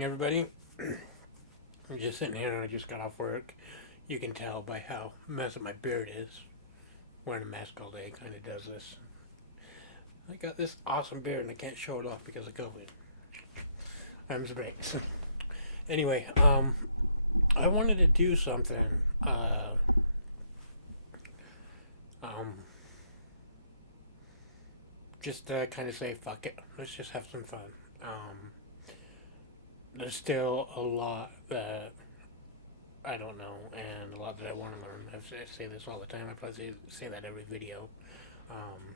morning, everybody. I'm just sitting here and I just got off work. You can tell by how messed up my beard is. Wearing a mask all day kind of does this. I got this awesome beard and I can't show it off because of COVID. I'm breaks. Anyway, I wanted to do something. Um, just to kind of say, fuck it. Let's just have some fun. There's still a lot that I don't know, and a lot that I want to learn. I say this all the time. I probably say that every video. Um,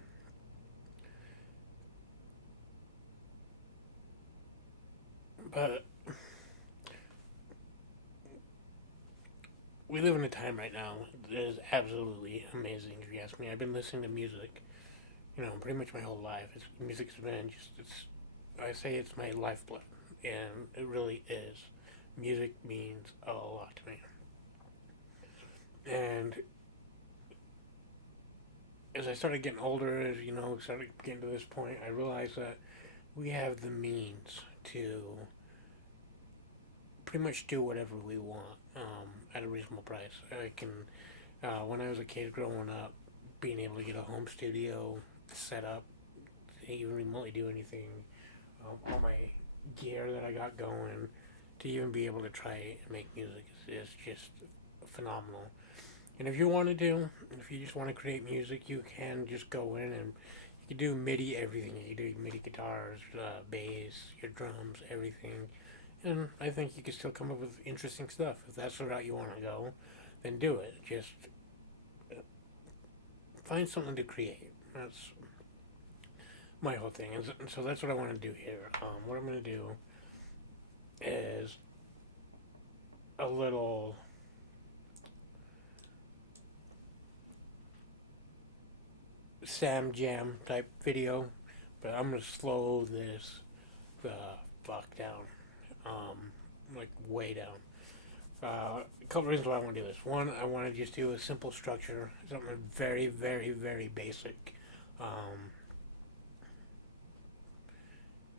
but we live in a time right now that is absolutely amazing. If you ask me, I've been listening to music, pretty much my whole life. Music's been I say it's my lifeblood, and it really is. Music means a lot to me, and as I started getting older, started getting to this point, I realized that we have the means to pretty much do whatever we want at a reasonable price. When I was a kid growing up, being able to get a home studio set up, to even remotely do anything, all my gear that I got going, to even be able to try and make music is just phenomenal. And if you just want to create music, you can just go in and you can do MIDI everything. You can do MIDI guitars, bass, your drums, everything. And I think you can still come up with interesting stuff. If that's the route you want to go, then do it. Just find something to create. That's my whole thing. And so that's what I want to do here. What I'm going to do is a little Sam Jam type video, but I'm going to slow this the fuck down. Like way down. A couple reasons why I want to do this. One, I want to just do a simple structure, something very, very, very basic,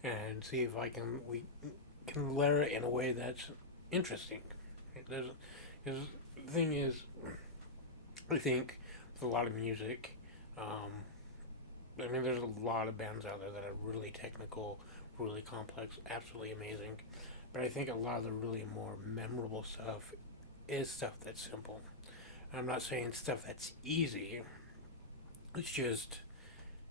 and see if we can layer it in a way that's interesting. There's, because the thing is, I think with a lot of music, there's a lot of bands out there that are really technical, really complex, absolutely amazing. But I think a lot of the really more memorable stuff is stuff that's simple. I'm not saying stuff that's easy. It's just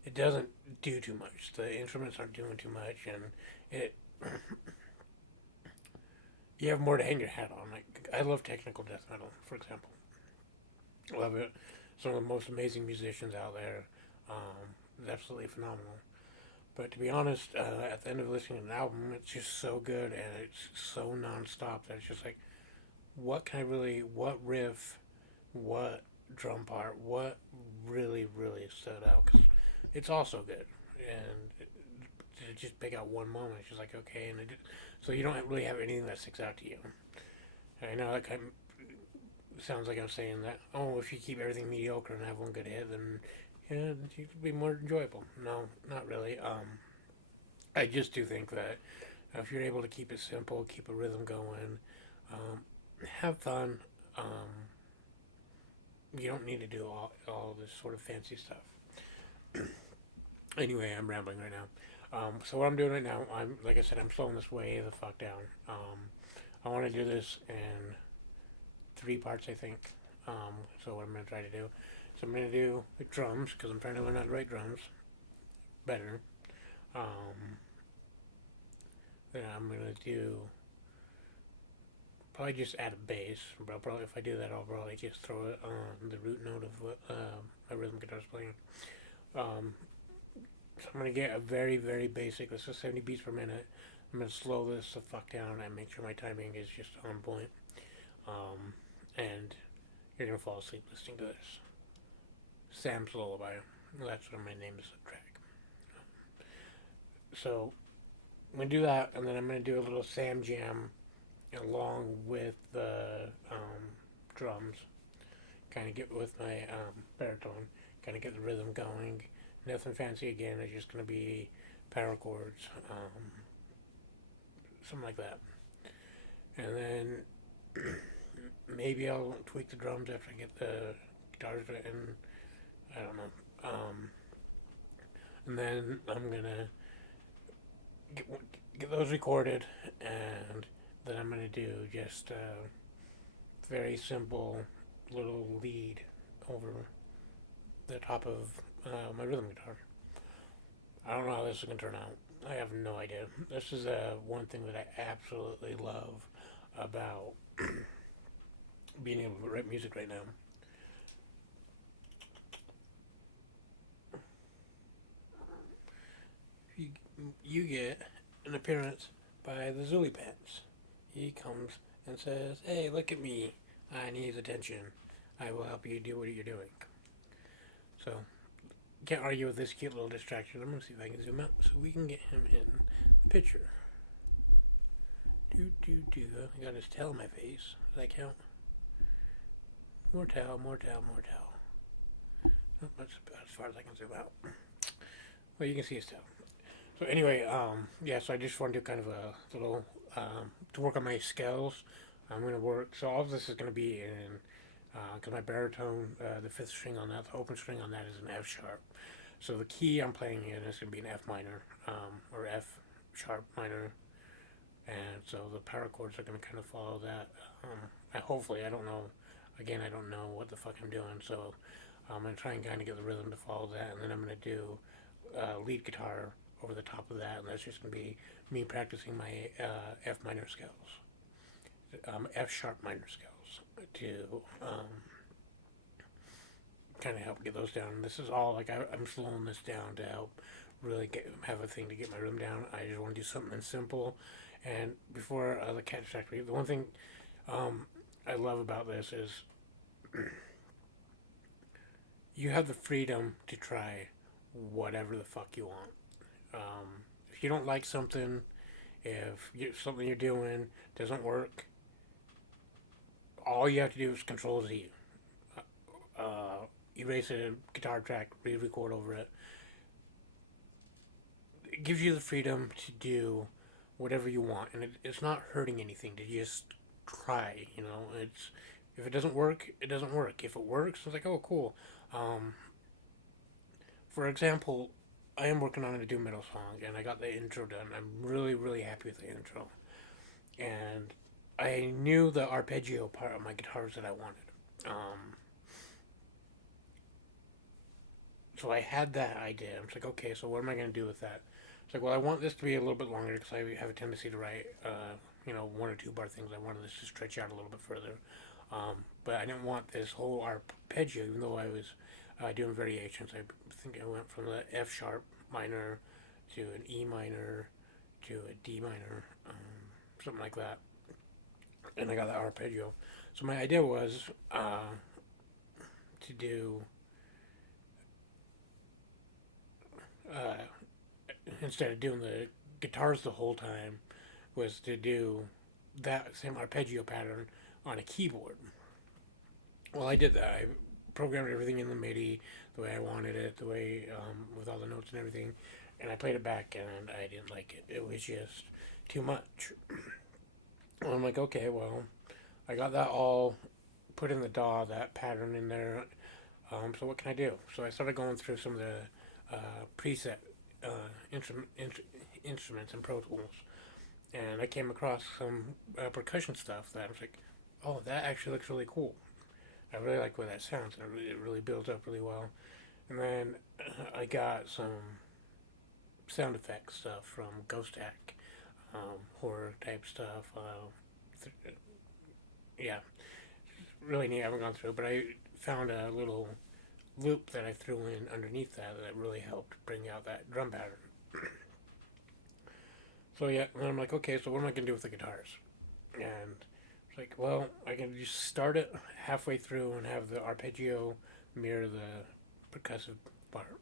it doesn't do too much. The instruments aren't doing too much, and it you have more to hang your hat on. Like I love technical death metal, for example. I love it. Some of the most amazing musicians out there. It's absolutely phenomenal. But to be honest, at the end of listening to an album, it's just so good and it's so nonstop that it's just like, what riff, what drum part, what really, really stood out? Because it's all so good. And to just pick out one moment, it's just like, okay. So you don't really have anything that sticks out to you. I know that kind of sounds like I'm saying that, oh, if you keep everything mediocre and have one good hit, then yeah, it could be more enjoyable. No, not really. I just do think that if you're able to keep it simple, keep a rhythm going, um, have fun, you don't need to do all this sort of fancy stuff. Anyway, I'm rambling right now. So what I'm doing right now, like I said, I'm slowing this way the fuck down. I want to do this in 3 parts, I think. So what I'm going to try to do. So I'm going to do the drums, because I'm trying to learn how to write drums better. Then I'm going to do, probably just add a bass. But probably if I do that, I'll probably just throw it on the root note of what my rhythm guitar is playing. So I'm going to get a very, very basic, this is 70 beats per minute. I'm going to slow this the fuck down and make sure my timing is just on point. And you're going to fall asleep listening to this. Sam's Lullaby. That's what I'm going to name this track. So I'm going to do that, and then I'm going to do a little Sam Jam along with the drums. Kind of get with my baritone. Kind of get the rhythm going. Nothing fancy again. It's just going to be power chords. Something like that. and then maybe I'll tweak the drums after I get the guitars written. I don't know. And then I'm gonna get, get those recorded, and then I'm gonna do just a very simple little lead over the top of my rhythm guitar. I don't know how this is gonna turn out. I have no idea. This is one thing that I absolutely love about being able to write music right now. You get an appearance by the Zuul Pants. He comes and says, "Hey, look at me. I need attention. I will help you do what you're doing." So, can't argue with this cute little distraction. I'm going to see if I can zoom out so we can get him in the picture. I got his tail in my face. Does that count? More tail, more tail, more tail. Oh, that's as far as I can zoom out. Well, you can see his tail. So anyway, yeah, so I just want to do kind of a little, to work on my scales. I'm going to work, so all of this is going to be in, because my baritone, the fifth string on that, the open string on that is an F sharp. So the key I'm playing in is going to be an F minor, or F sharp minor. And so the power chords are going to kind of follow that. Hopefully, I don't know, again, I don't know what the fuck I'm doing, so I'm going to try and kind of get the rhythm to follow that, and then I'm going to do lead guitar over the top of that, and that's just going to be me practicing my F minor scales, F sharp minor scales, to kind of help get those down. And this is all, like, I'm slowing this down to help really have a thing to get my rhythm down. I just want to do something simple. And before the Cat Factory, the one thing I love about this is you have the freedom to try whatever the fuck you want. If you don't like something, if something you're doing doesn't work, all you have to do is Control Z. Erase a guitar track, re-record over it. It gives you the freedom to do whatever you want, and it's not hurting anything to just try. You know, it's if it doesn't work, it doesn't work. If it works, it's like, oh, cool. For example, I am working on a doom metal song, and I got the intro done. I'm really, really happy with the intro, and I knew the arpeggio part of my guitars that I wanted. So I had that idea. I was like, okay, so what am I going to do with that? It's like, well, I want this to be a little bit longer because I have a tendency to write, one or two bar things. I wanted this to stretch out a little bit further. But I didn't want this whole arpeggio, even though I was doing variations. I think I went from the F sharp minor to an E minor to a D minor, something like that. And I got that arpeggio. So my idea was to do instead of doing the guitars the whole time, was to do that same arpeggio pattern on a keyboard. Well, I did that. I programmed everything in the MIDI the way I wanted it, the way with all the notes and everything, and I played it back, and I didn't like it. It was just too much. Well, I'm like, okay, well, I got that all put in the DAW, that pattern in there. So what can I do? So I started going through some of the preset instruments and Pro Tools, and I came across some percussion stuff that I was like, oh, that actually looks really cool. I really like the way that sounds, and it really builds up really well. And then I got some sound effects stuff from Ghost Hack, horror type stuff. Yeah, really neat. I haven't gone through, but I found a little loop that I threw in underneath that really helped bring out that drum pattern. So yeah, and I'm like, okay, so what am I gonna do with the guitars? And it's like, well, I can just start it halfway through and have the arpeggio mirror the percussive part.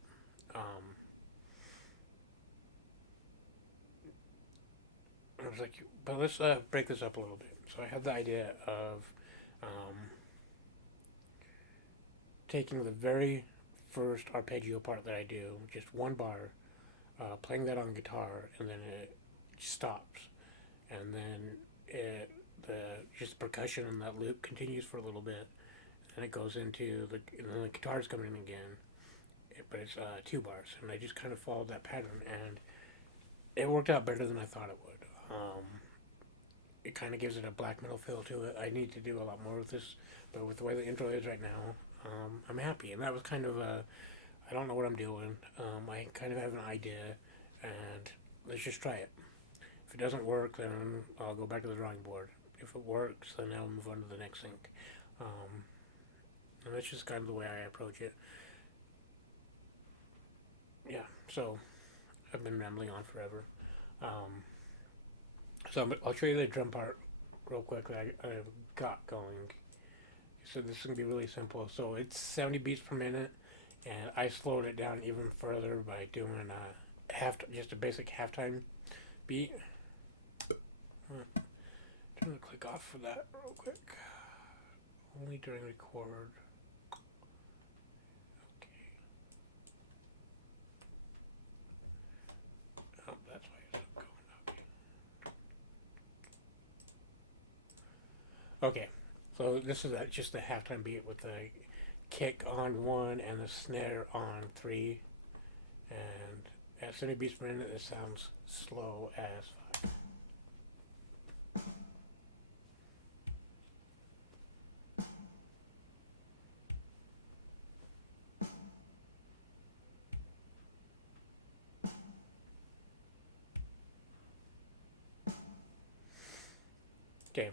I was like, but let's break this up a little bit. So I had the idea of taking the very first arpeggio part that I do, just one bar, playing that on guitar, and then it stops, and then just percussion and that loop continues for a little bit, and it goes into the guitar's coming in again, but it's 2 bars, and I just kind of followed that pattern, and it worked out better than I thought it would. It kind of gives it a black metal feel to it. I need to do a lot more with this, but with the way the intro is right now, I'm happy, and that was kind of I don't know what I'm doing. I kind of have an idea, and let's just try it. If it doesn't work, then I'll go back to the drawing board. If it works, then I'll move on to the next thing. And that's just kind of the way I approach it. Yeah, so I've been rambling on forever. So I'll show you the drum part real quick that I've got going. So this is going to be really simple. So it's 70 beats per minute, and I slowed it down even further by doing just a basic halftime beat. Turn the click off for that real quick. Only during record. Okay. Oh, that's why it's not going. Okay. So this is just the halftime beat with the kick on 1 and the snare on 3. And at 70 beats per minute, it sounds slow as fuck. Okay,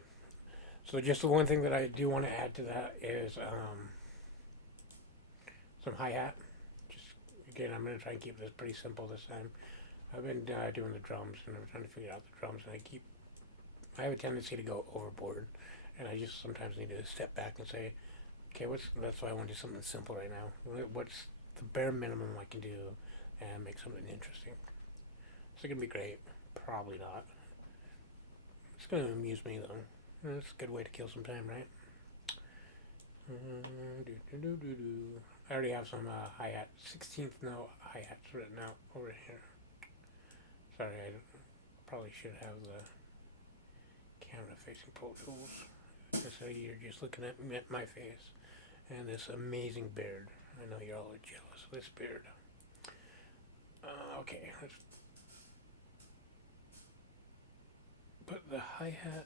so just the one thing that I do want to add to that is some hi-hat. Just again, I'm going to try and keep this pretty simple this time. I've been doing the drums, and I'm trying to figure out the drums, and I have a tendency to go overboard, and I just sometimes need to step back and say, okay, that's why I want to do something simple right now. What's the bare minimum I can do and make something interesting? Is it going to be great? Probably not. It's going to amuse me, though. It's a good way to kill some time, right? I already have some hi-hat, 16th note hi-hats written out over here. Sorry, I probably should have the camera facing Pro Tools. So you're just looking at my face and this amazing beard. I know you're all jealous of this beard. Okay, let's put the hi-hat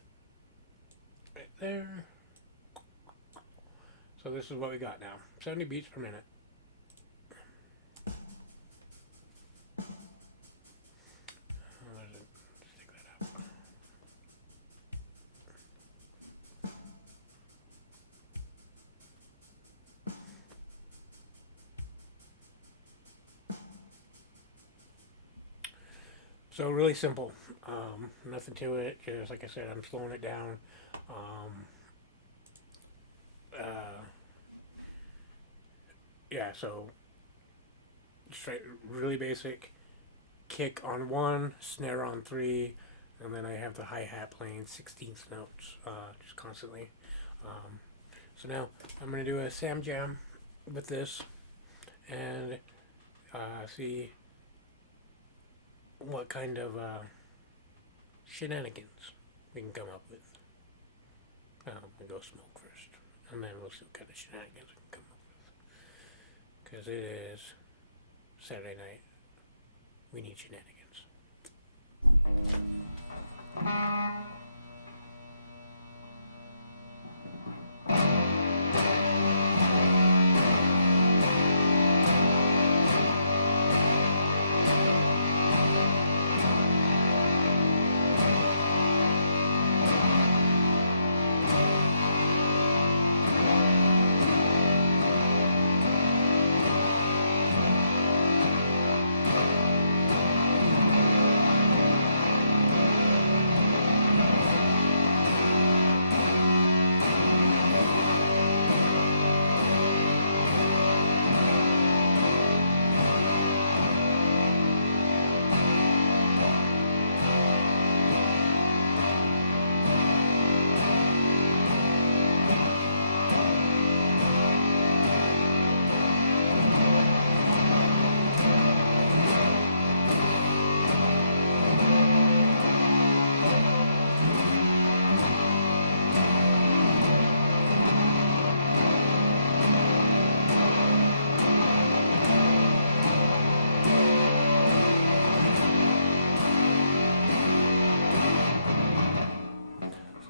right there. So this is what we got now. 70 beats per minute. Let's take that out. So really simple. Nothing to it. Just like I said, I'm slowing it down. Yeah, so straight, really basic. Kick on 1, snare on 3, and then I have the hi-hat playing 16th notes just constantly. So now I'm going to do a Sam Jam with this and see what kind of shenanigans we can come up with. We'll go smoke first, and then we'll see what kind of shenanigans we can come up with. Because it is Saturday night. We need shenanigans.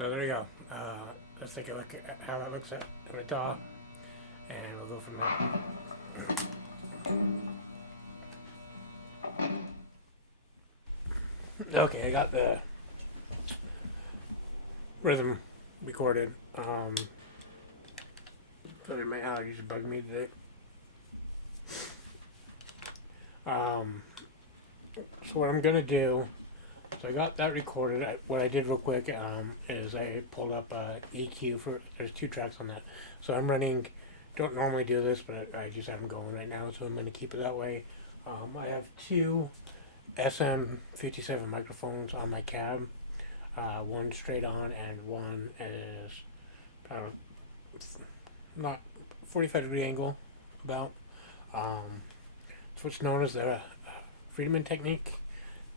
So there you go. Let's take a look at how that looks at in the DAW, and we'll go from there. Okay, I got the rhythm recorded. Sorry, my allergies bug me today. So what I'm gonna do, so I got that recorded. What I did real quick is I pulled up EQ for. There's 2 tracks on that. So I'm running. Don't normally do this, but I just have them going right now, so I'm gonna keep it that way. I have 2 SM57 microphones on my cab. One straight on, and one is not 45-degree angle, about. It's what's known as the Friedman technique.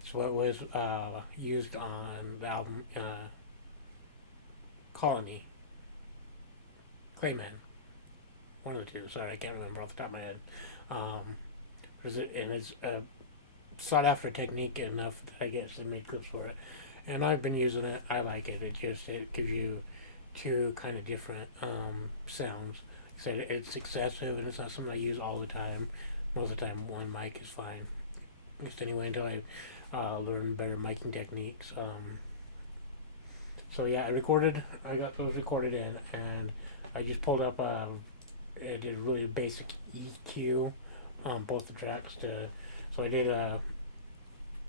It's what was used on the album Colony, Clayman. One of the 2. Sorry, I can't remember off the top of my head. And it's a sought after technique enough that I guess they made clips for it. And I've been using it. I like it. It gives you 2 kind of different sounds. Like I said, it's excessive and it's not something I use all the time. Most of the time, one mic is fine. At least anyway, until I learn better miking techniques. So yeah, I got those recorded in, and I just pulled up. I did a really basic EQ on both the tracks. So I did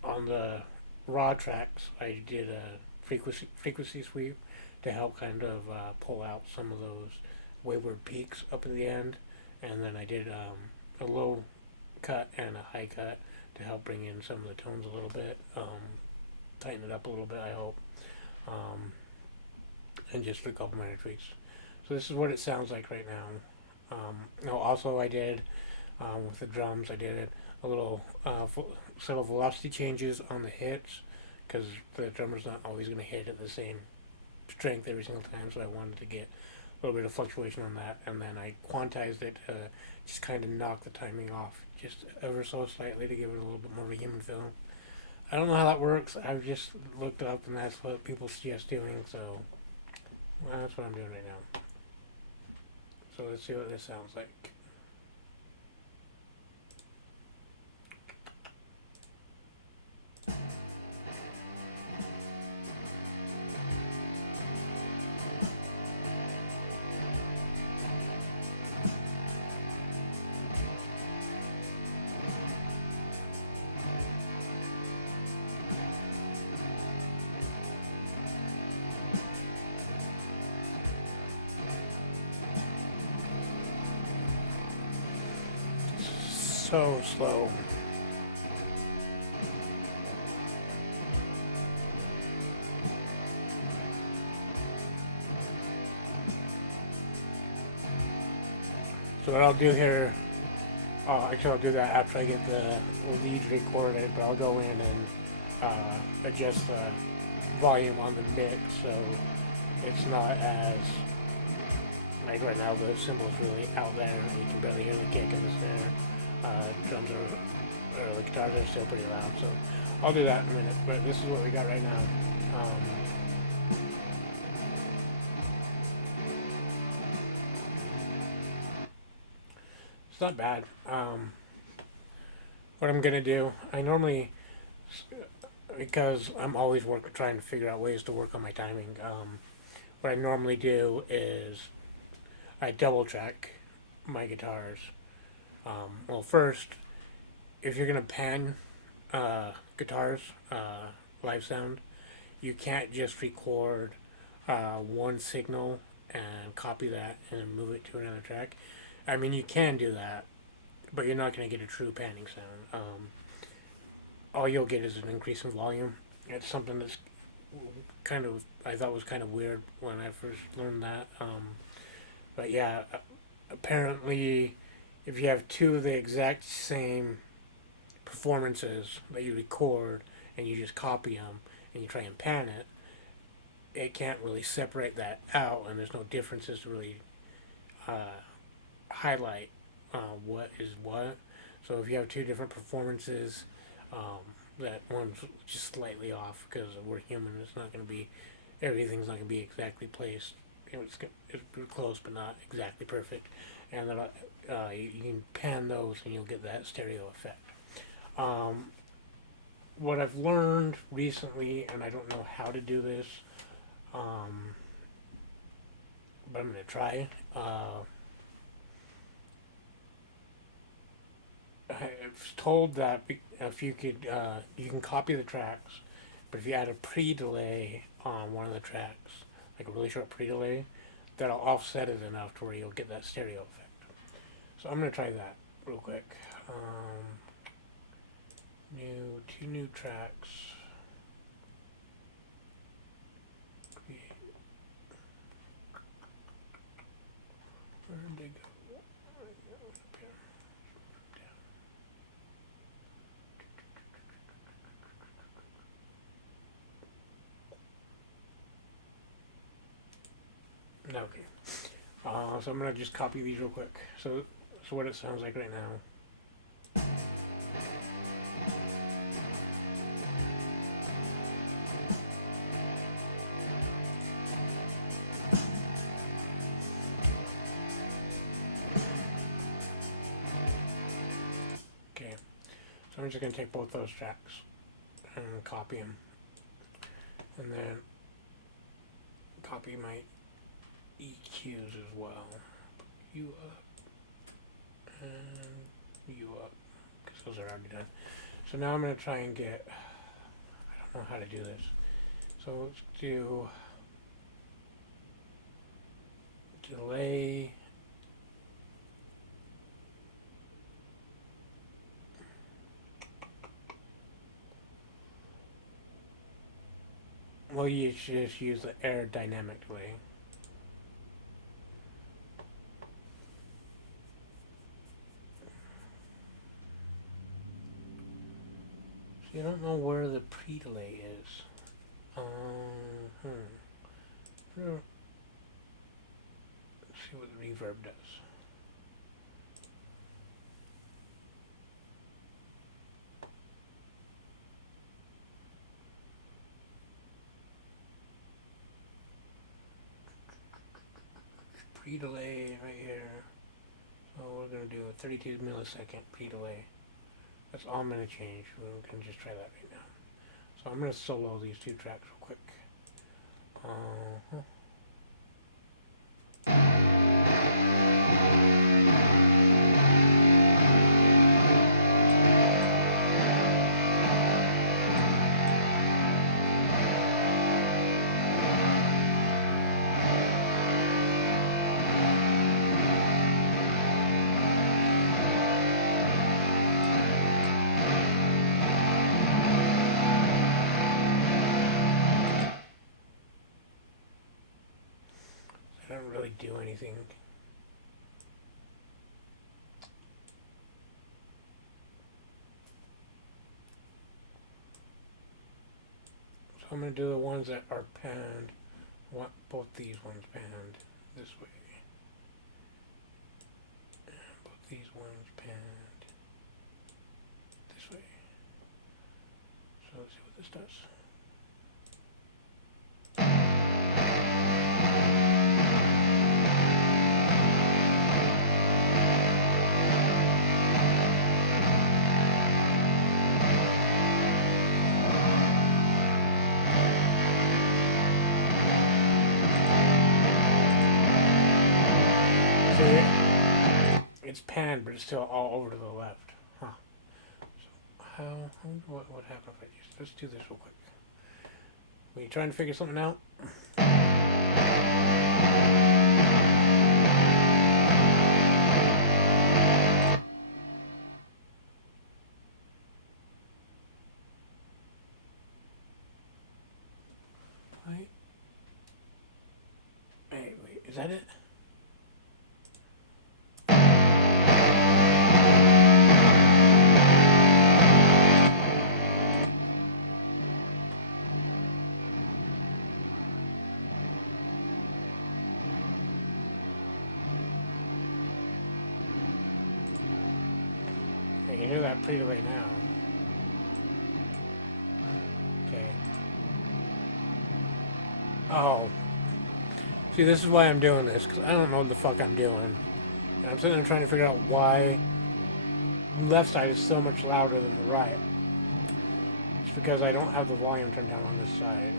on the raw tracks. I did a frequency sweep to help kind of pull out some of those wayward peaks up at the end, and then I did a low cut and a high cut to help bring in some of the tones a little bit, tighten it up a little bit, I hope, and just a couple minor tweaks. So this is what it sounds like right now. Also I did, with the drums, I did a little subtle velocity changes on the hits, because the drummer's not always going to hit at the same strength every single time, so I wanted to get a little bit of fluctuation on that, and then I quantized it to just kind of knock the timing off just ever so slightly to give it a little bit more of a human feel. I don't know how that works. I've just looked up and that's what people suggest doing, so that's what I'm doing right now. So let's see what this sounds like. So slow. So what I'll do here, actually I'll do that after I get the lead recorded, but I'll go in and adjust the volume on the mix so it's not as, like right now the cymbal's really out there and you can barely hear the kick and the snare. Drums or the guitars are still pretty loud, so I'll do that in a minute, but this is what we got right now. It's not bad. What I'm gonna do, I normally, because I'm always trying to figure out ways to work on my timing, what I normally do is I double track my guitars. Well, first, if you're gonna pan guitars, live sound, you can't just record one signal and copy that and move it to another track. I mean, you can do that, but you're not gonna get a true panning sound. All you'll get is an increase in volume. It's something that's kind of, I thought was kind of weird when I first learned that. But yeah, apparently, if you have 2 of the exact same performances that you record and you just copy them and you try and pan it, it can't really separate that out, and there's no differences to really highlight what is what. So if you have 2 different performances, that one's just slightly off because we're human, it's not going to be everything's not going to be exactly placed. It's close, but not exactly perfect. And then you can pan those, and you'll get that stereo effect. Um, what I've learned recently, and I don't know how to do this, um, but I'm going to try. I was told that if you could, you can copy the tracks, but if you add a pre-delay on one of the tracks, like a really short pre-delay, that'll offset it enough to where you'll get that stereo effect. So I'm gonna try that real quick. Two new tracks. Create. Where did they go? Up here. Down. Okay. So I'm gonna just copy these real quick. So what it sounds like right now. Okay. So I'm just gonna take both those tracks and copy them, and then copy my EQs as well. You up and you up, because those are already done. So now I'm going to try and get, I don't know how to do this. So let's do delay. Well, you should just use the aerodynamic delay. So you don't know where the pre-delay is. Let's see what the reverb does. Pre-delay right here. So we're going to do a 32 millisecond pre-delay. That's all I'm going to change. We can just try that right now. So I'm going to solo these two tracks real quick. I don't really do anything. So I'm going to do the ones that are panned. I want both these ones panned this way. And both these ones panned this way. So let's see what this does. It's panned, but it's still all over to the left. Huh. So what happened if I just, let's do this real quick. Were you trying to figure something out? Right. Hey, wait, is that it? You can hear that pre-delay now. Okay. Oh, see, this is why I'm doing this, because I don't know what the fuck I'm doing. And I'm sitting there trying to figure out why the left side is so much louder than the right. It's because I don't have the volume turned down on this side.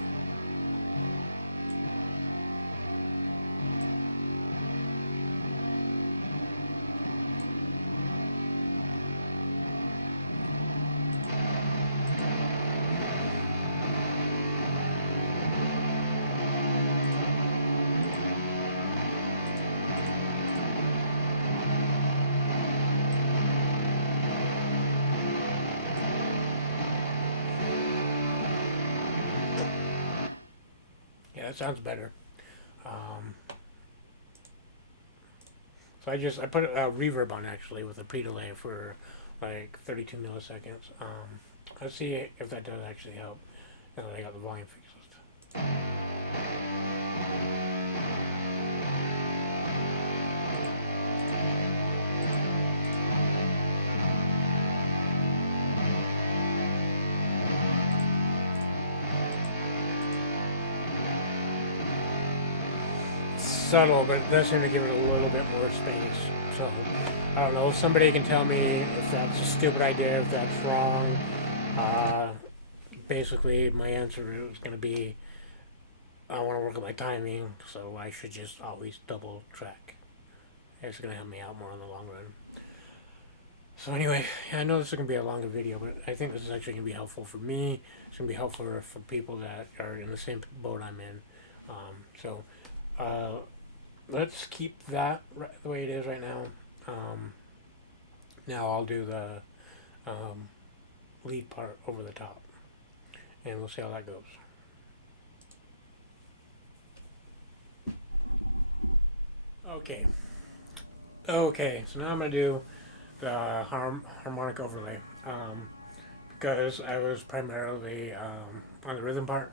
Yeah, that sounds better. Um, so I put a reverb on actually with a pre-delay for like 32 milliseconds. Let's see if that does actually help. Now that I got the volume fixed. Subtle, but it does seem to give it a little bit more space. So I don't know if somebody can tell me if that's a stupid idea, if that's wrong. Uh, Basically, my answer is going to be I want to work on my timing, so I should just always double track. It's going to help me out more in the long run. So anyway, yeah, I know this is going to be a longer video, but I think this is actually going to be helpful for me. It's going to be helpful for people that are in the same boat I'm in. So uh, let's keep that the way it is right now. Um, Now I'll do the lead part over the top, and we'll see how that goes. Okay. Okay, so now I'm going to do the harmonic overlay. Because I was primarily on the rhythm part,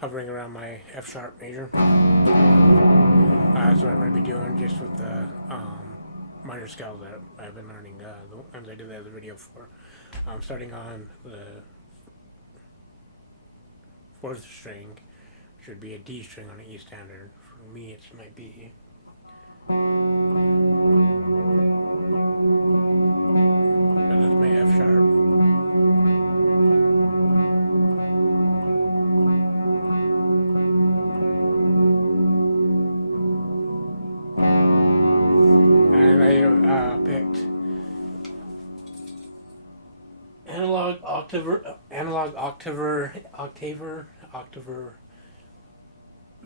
hovering around my F sharp major. That's what I'm going to be doing just with the minor scales that I've been learning, the ones I did the other video for. Starting on the fourth string, which would be a D string on an E standard. For me, it might be. But that's my F sharp. And I picked octaver,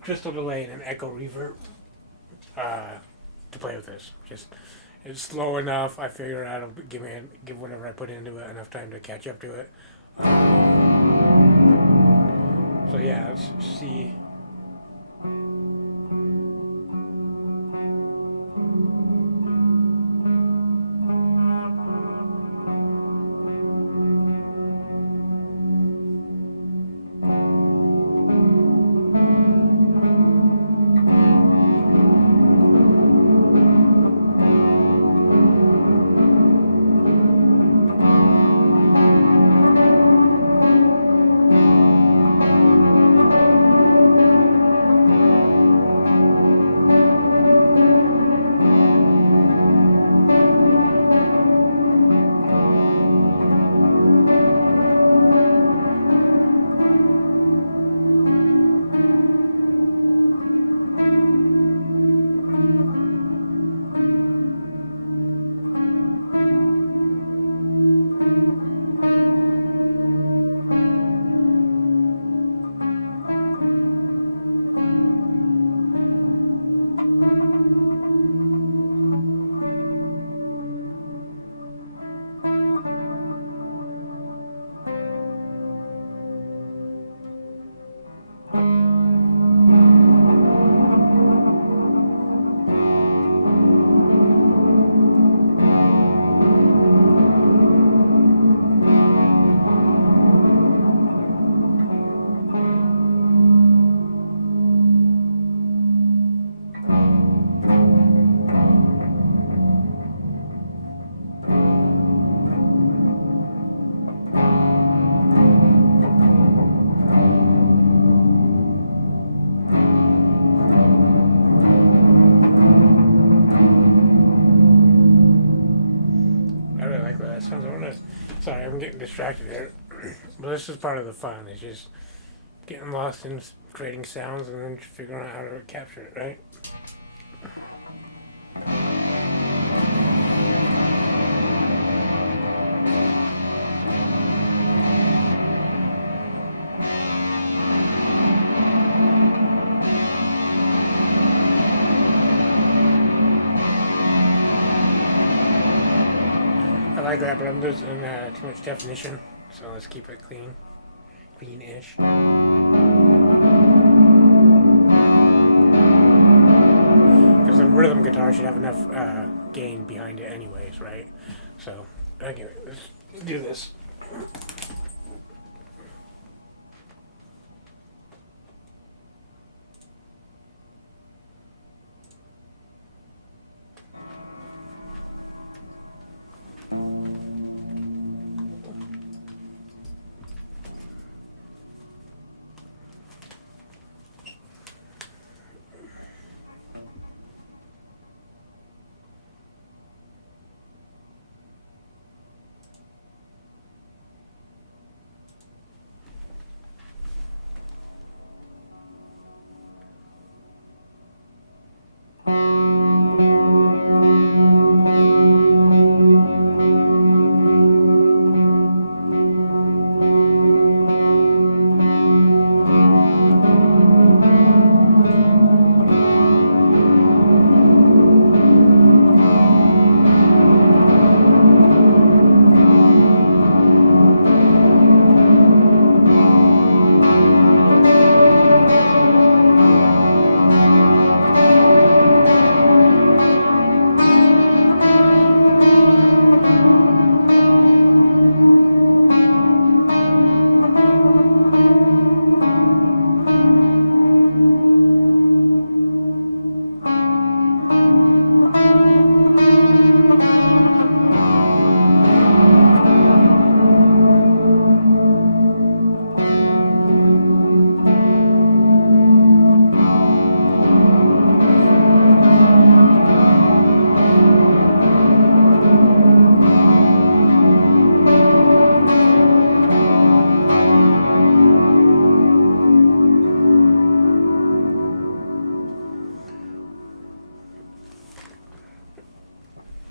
crystal delay, and an echo reverb to play with this. Just it's slow enough. I figure out it'll give whatever I put into it enough time to catch up to it. So yeah, let's see. that sounds. Sorry, I'm getting distracted here. But this is part of the fun. It's just getting lost in creating sounds and then figuring out how to capture it, right? I like that, but I'm losing too much definition, so let's keep it clean, clean-ish. Because the rhythm guitar should have enough gain behind it anyways, right? So, okay, let's do this.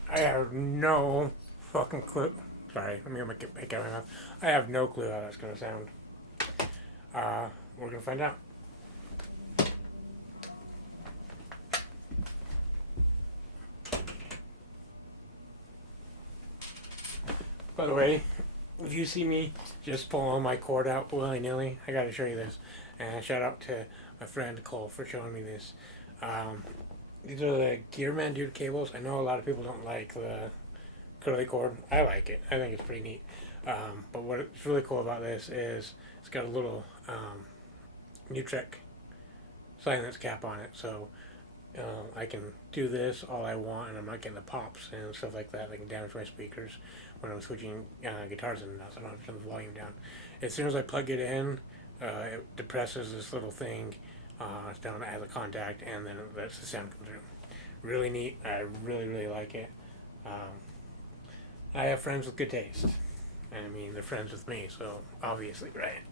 I have no fucking clue. Sorry, let me make it out of my mouth. I have no clue how that's gonna sound. We're gonna find out. By the way, if you see me just pulling my cord out willy-nilly, I gotta show you this. And shout out to my friend Cole for showing me this. These are the Gearman Dude cables. I know a lot of people don't like the curly cord. I like it. I think it's pretty neat. But what's really cool about this is it's got a little Nutrek silence cap on it. So I can do this all I want and I'm not getting the pops and stuff like that. I can damage my speakers when I'm switching guitars in and out, so I don't have to turn the volume down. As soon as I plug it in, it depresses this little thing down as a contact, and then it lets the sound come through. Really neat. I really, really like it. I have friends with good taste. I mean, they're friends with me, so obviously, right?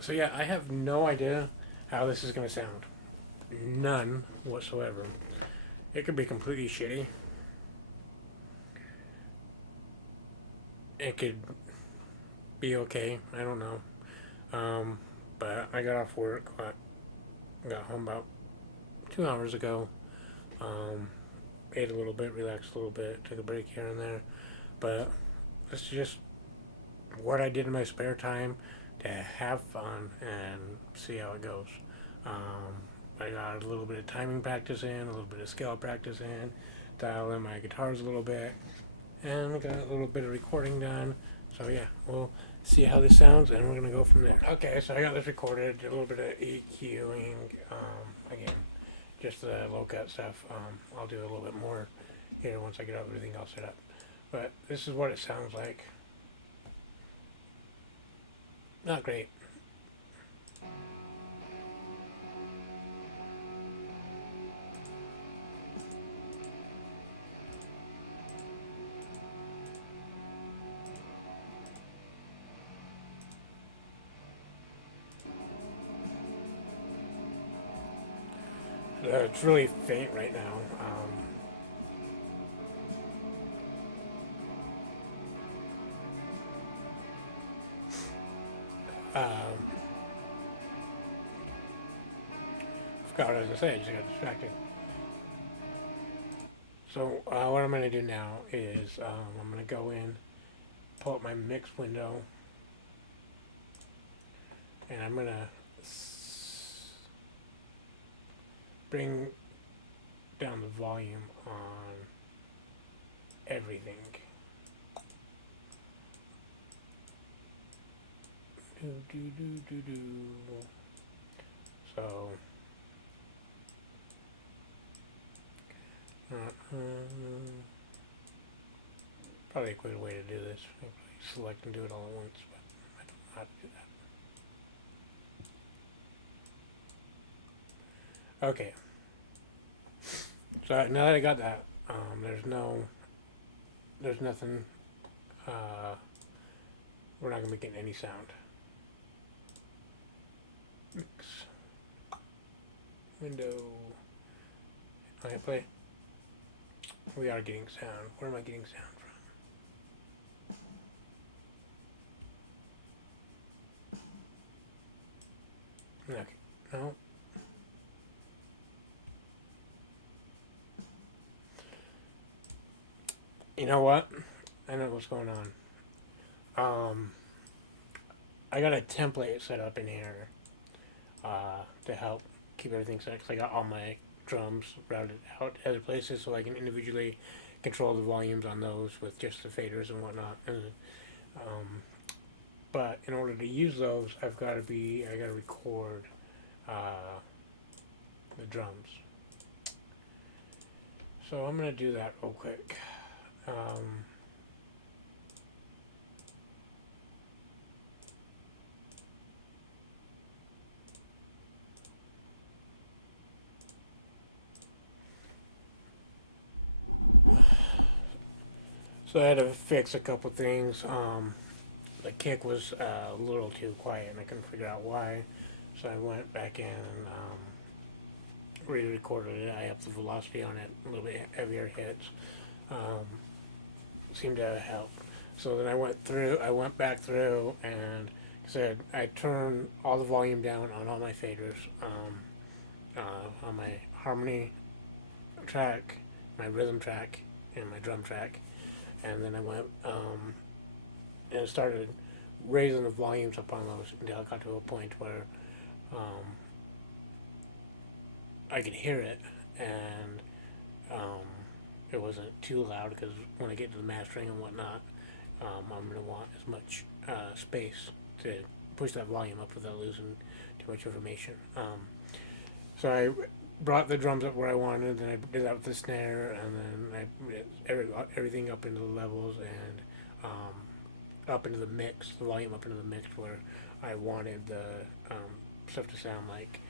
So yeah, I have no idea how this is going to sound. None whatsoever. It could be completely shitty. It could be okay. I don't know. But I got off work. Got home about 2 hours ago. Ate a little bit, relaxed a little bit, took a break here and there. But this is just what I did in my spare time to have fun and see how it goes. I got a little bit of timing practice in, a little bit of scale practice in, dial in my guitars a little bit, and got a little bit of recording done. So yeah, we'll see how this sounds, and we're gonna go from there. Okay, so I got this recorded, did a little bit of EQing, again, just the low cut stuff. I'll do a little bit more here once I get everything all set up. But this is what it sounds like. Not great. It's really faint right now. Forgot what I was gonna say. I just got distracted. So what I'm gonna do now is I'm gonna go in, pull up my mix window, and I'm gonna bring down the volume on everything. So probably a quick way to do this. Select and do it all at once, but I don't know how to do that. Okay. So now that I got that, there's nothing. We're not gonna be getting any sound. Mix window. Okay, play. We are getting sound. Where am I getting sound from? Okay. No. You know what? I know what's going on. I got a template set up in here to help keep everything set. Cause I got all my drums routed out other places, so I can individually control the volumes on those with just the faders and whatnot. But in order to use those, I got to record the drums. So I'm gonna do that real quick. So I had to fix a couple things. The kick was a little too quiet, and I couldn't figure out why. So I went back in and re-recorded it. I upped the velocity on it, a little bit heavier hits. Seemed to help. So then I went back through and said I turned all the volume down on all my faders, on my harmony track, my rhythm track, and my drum track. And then I went and started raising the volumes up on those until I got to a point where I could hear it, and it wasn't too loud, because when I get to the mastering and whatnot, I'm going to want as much space to push that volume up without losing too much information. So I brought the drums up where I wanted, then I did that with the snare, and then I everything up into the levels, and up into the mix, the volume up into the mix where I wanted the stuff to sound like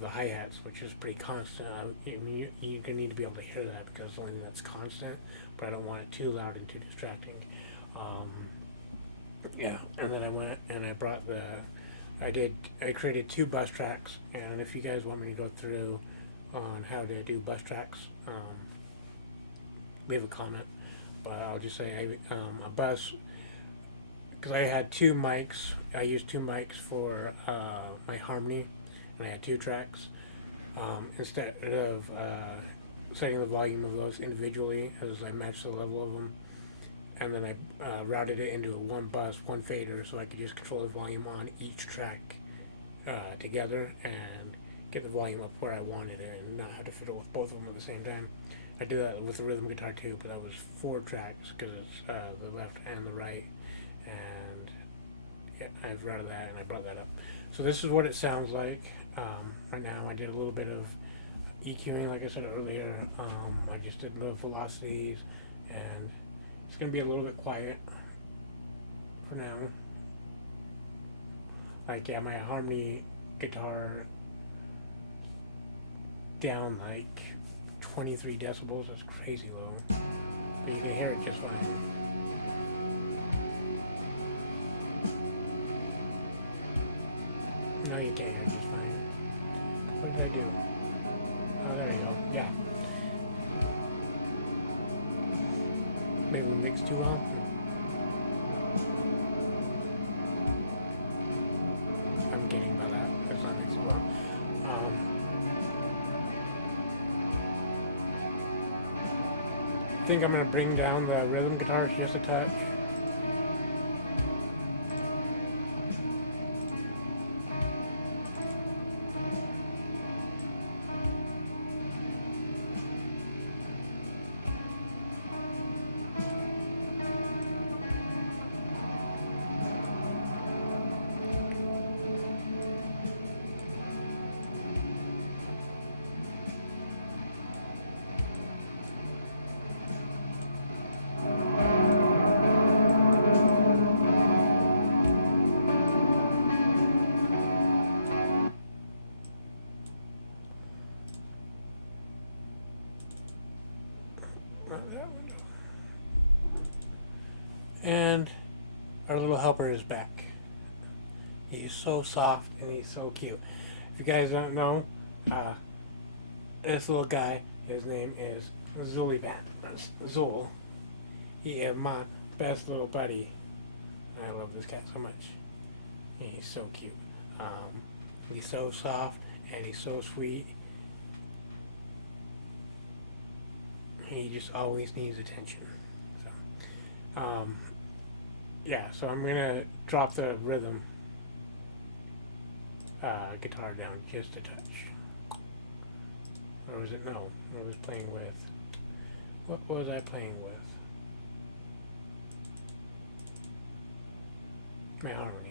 the hi-hats, which is pretty constant. You're going to need to be able to hear that, because it's the only thing that's constant, but I don't want it too loud and too distracting. Yeah, and then I went and I brought I created 2 bus tracks, and if you guys want me to go through on how to do bus tracks, leave a comment. But I'll just say a bus, because I had 2 mics. I used 2 mics for my harmony, and I had 2 tracks. Instead of setting the volume of those individually, as I matched the level of them, and then I routed it into a 1 bus, 1 fader, so I could just control the volume on each track together and get the volume up where I wanted it, and not have to fiddle with both of them at the same time. I did that with the rhythm guitar too, but that was 4 tracks, because it's the left and the right, and yeah, I've routed that and I brought that up. So this is what it sounds like right now. I did a little bit of EQing, like I said earlier. I just did the velocities, and it's going to be a little bit quiet for now. Like, yeah, my harmony guitar down like 23 decibels. That's crazy low, but you can hear it just fine. No, you can't hear it just fine. What did I do? Oh, there you go. Yeah. Maybe we mixed too well. I'm kidding about that. That's not mixed too well. I think I'm going to bring down the rhythm guitars just a touch. That window. And our little helper is back. He's so soft and he's so cute. If you guys don't know, this little guy, his name is Zuul. He is my best little buddy. I love this cat so much. He's so cute. He's so soft and he's so sweet. He just always needs attention. So, yeah. So I'm gonna drop the rhythm guitar down just a touch. Or was it no? I was playing with. What was I playing with? My harmony.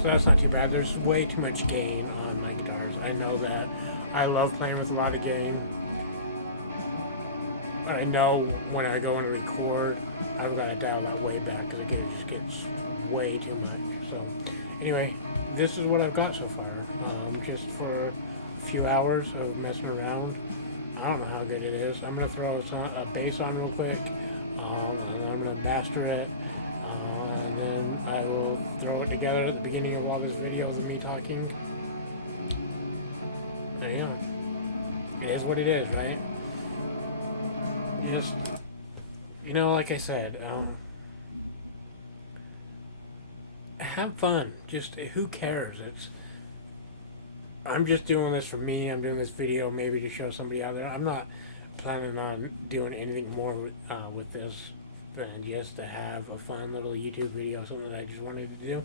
So that's not too bad. There's way too much gain on my guitars. I know that. I love playing with a lot of gain. But I know when I go and record, I've got to dial that way back because it just gets way too much. So anyway, this is what I've got so far. Just for a few hours of messing around. I don't know how good it is. I'm going to throw a bass on real quick. And I'm going to master it. And then I will throw it together at the beginning of all this videos of me talking. There you go. It is what it is, right? Just, like I said, have fun. Just, who cares? I'm just doing this for me. I'm doing this video maybe to show somebody out there. I'm not planning on doing anything more with this than just to have a fun little YouTube video, something that I just wanted to do.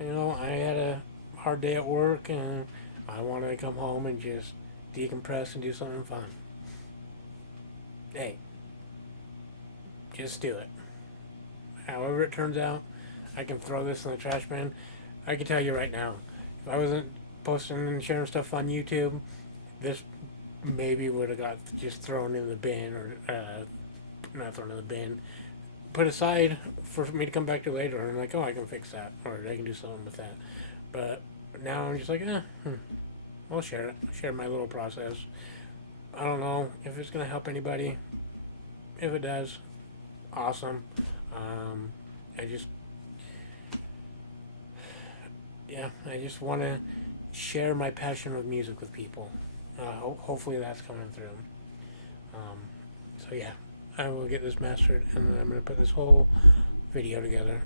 I had a hard day at work and I wanted to come home and just decompress and do something fun. Hey, just do it. However it turns out, I can throw this in the trash bin. I can tell you right now, if I wasn't posting and sharing stuff on YouTube, this maybe would have got just thrown in the bin, or not thrown in the bin, put aside for me to come back to later, and I'm like, oh, I can fix that, or I can do something with that. But now I'm just like, I'll share it. Share my little process. I don't know if it's going to help anybody. If it does, awesome. I just want to share my passion of music with people. Hopefully that's coming through. So yeah, I will get this mastered, and then I'm going to put this whole video together